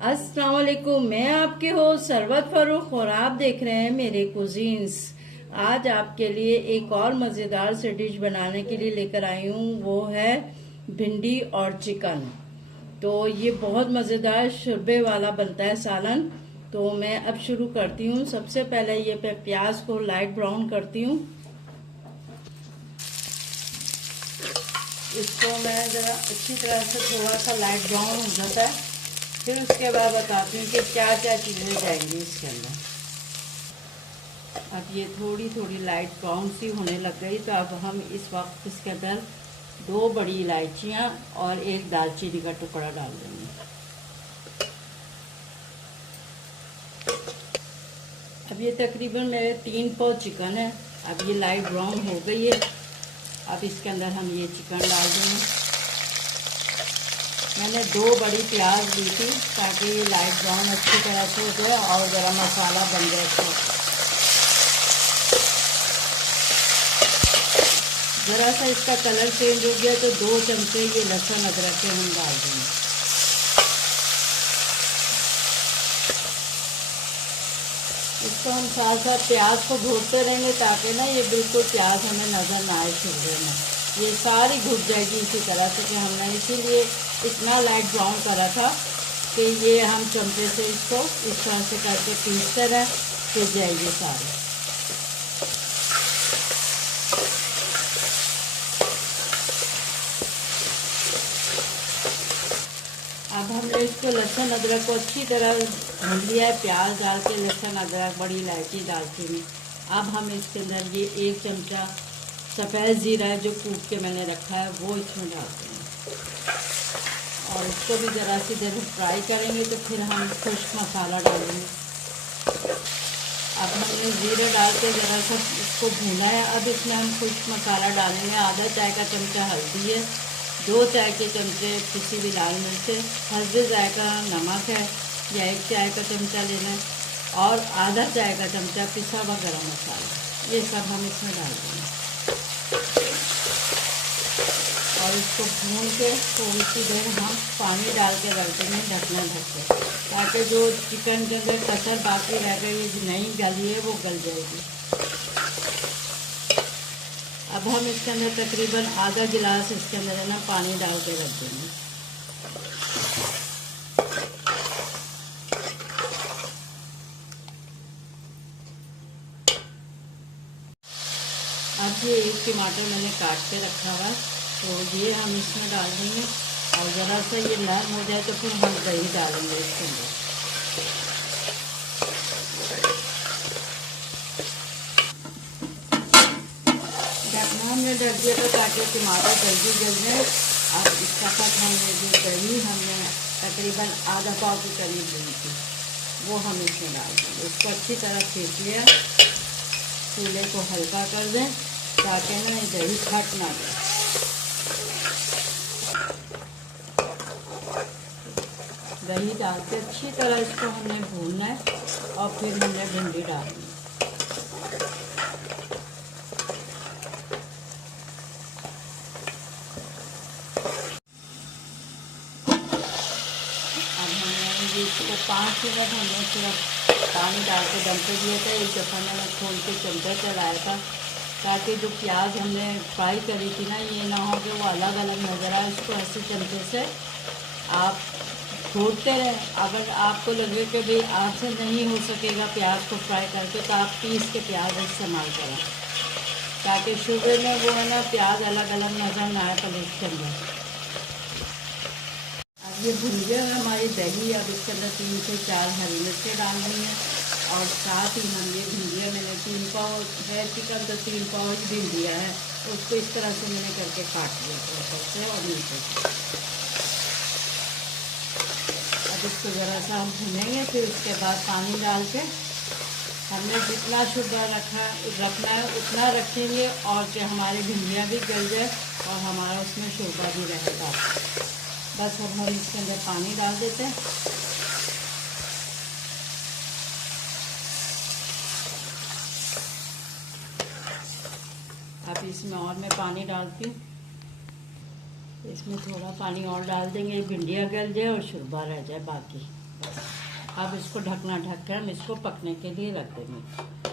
अस्सलाम वालेकुम। मैं आपके होस्ट सरवत फरूख और आप देख रहे हैं मेरे कुजीन्स। आज आपके लिए एक और मज़ेदार से डिश बनाने के लिए लेकर आई हूँ, वो है भिंडी और चिकन। तो ये बहुत मज़ेदार शोरबे वाला बनता है सालन। तो मैं अब शुरू करती हूँ। सबसे पहले ये प्याज को लाइट ब्राउन करती हूँ। इसको मैं ज़रा अच्छी तरह से थोड़ा सा लाइट ब्राउन हो जाता है, फिर उसके बाद बताती हूँ कि क्या क्या चीज़ें जाएंगी इसके अंदर। अब ये थोड़ी थोड़ी लाइट ब्राउन सी होने लग गई, तो अब हम इस वक्त इसके अंदर 2 बड़ी इलायचियाँ और 1 दालचीनी का टुकड़ा डाल देंगे। अब ये तकरीबन मेरे 3 पाव चिकन है। अब ये लाइट ब्राउन हो गई है। अब इसके अंदर हम ये चिकन डाल देंगे। मैंने 2 बड़ी प्याज ली थी ताकि ये लाइट ब्राउन अच्छी तरह से हो जाए और गरम मसाला बन जाए। तो ज़रा सा इसका कलर चेंज हो गया तो 2 चमचे ये लहसुन अदरक के हम डाल देंगे। इसको हम साथ साथ प्याज को भूनते रहेंगे ताकि ना ये बिल्कुल प्याज हमें नज़र ना आए शोरबे में। ये सारी घुट जाएगी इसी तरह से कि हमने इसीलिए इतना लाइट ब्राउन करा था कि ये हम चमचे से इसको इस तरह से करके पीसते रहे, फिर जाएगी सारी। अब हमने इसको लहसुन अदरक को अच्छी तरह भून लिया है, प्याज डाल के लहसुन अदरक बड़ी इलायची दालचीनी। अब हम इसके अंदर ये 1 चमचा सफ़ेद ज़ीरा है जो कूट के मैंने रखा है वो इसमें डालते हैं और इसको भी ज़रा सी देर फ्राई करेंगे, तो फिर हम खुश्क मसाला डालेंगे। अब हमने ज़ीरे डाल के ज़रा सा इसको भूना है। अब इसमें हम खुश्क मसाला डालेंगे। आधा चाय का चमचा हल्दी है, 2 चाय के चमचे पिसी हुई लाल मिर्च, हल्दी जायका नमक है या 1 चाय का चमचा लेना है और आधा चाय का चमचा पिसा हुआ गरम मसाला। ये सब हम इसमें डाल देंगे और इसको भून के थोड़ी सी देर हम पानी डाल के रख देंगे ढकना ढक के, ताकि जो चिकन के अंदर कसर बाकी रह गई ये नहीं गली है वो गल जाएगी। अब हम इसके अंदर तकरीबन आधा गिलास इसके अंदर है ना पानी डाल के रख देंगे। अब ये 1 टमाटर मैंने काट के रखा हुआ है, तो ये हम इसमें डाल देंगे और ज़रा सा ये नरम हो जाए तो फिर हम दही डालेंगे इसके अंदर। ढकना हमने ढक दिया तो ताकि टमाटर जल्दी गल जाए। अब इसका साथ हमने जो दही हमने तकरीबन आधा पाव की करीब ली थी वो हम इसमें डाल देंगे। इसको अच्छी तरह फेंट लिया, चूल्हे को हल्का कर दें ताकि ना ये दही फट ना जाए। दही डाल के अच्छी तरह इसको हमने भूनना है और फिर हमने भिंडी डालनी है। अब हमने इसको 5 मिनट हमने सिर्फ पानी डाल के दम पे दिया था। 1 दफ़ा मैंने खोल के चमचा चलाया था ताकि जो प्याज हमने फ्राई करी थी ना ये ना हो कि वो अलग अलग नज़र आए। इसको ऐसे चमचे से आप छोड़ते रहें। अगर आपको लगे कि भाई आपसे नहीं हो सकेगा प्याज को फ्राई करके तो आप पीस के प्याज इस्तेमाल करें ताकि शोरबे में वो है ना प्याज अलग अलग नज़र ना आए प्लेट के अंदर। अब ये भुन गया है हमारी दही। अब इसके अंदर 3 से 4 हरी मिर्चें डाल दी हैं और साथ ही हम ये भिंडियाँ मैंने 3 पाव है चिकन तो 3 पाव ही भिंडियाँ है, उसको इस तरह से मैंने करके काट लिया ऊपर से और नीचे से। अब इसको ज़रा सा हम भुनेंगे, फिर उसके बाद पानी डाल के हमने जितना शोरबा रखना है उतना रखेंगे और कि हमारी भिंडियाँ भी गल जाए और हमारा उसमें शोरबा भी रहेगा। बस अब हम इसके अंदर पानी डाल देते हैं। अब इसमें और मैं पानी डालती हूँ। इसमें थोड़ा पानी और डाल देंगे, भिंडियाँ गल जाए और शोरबा रह जाए बाकी। अब इसको ढकना ढक कर हम इसको पकने के लिए रख देंगे।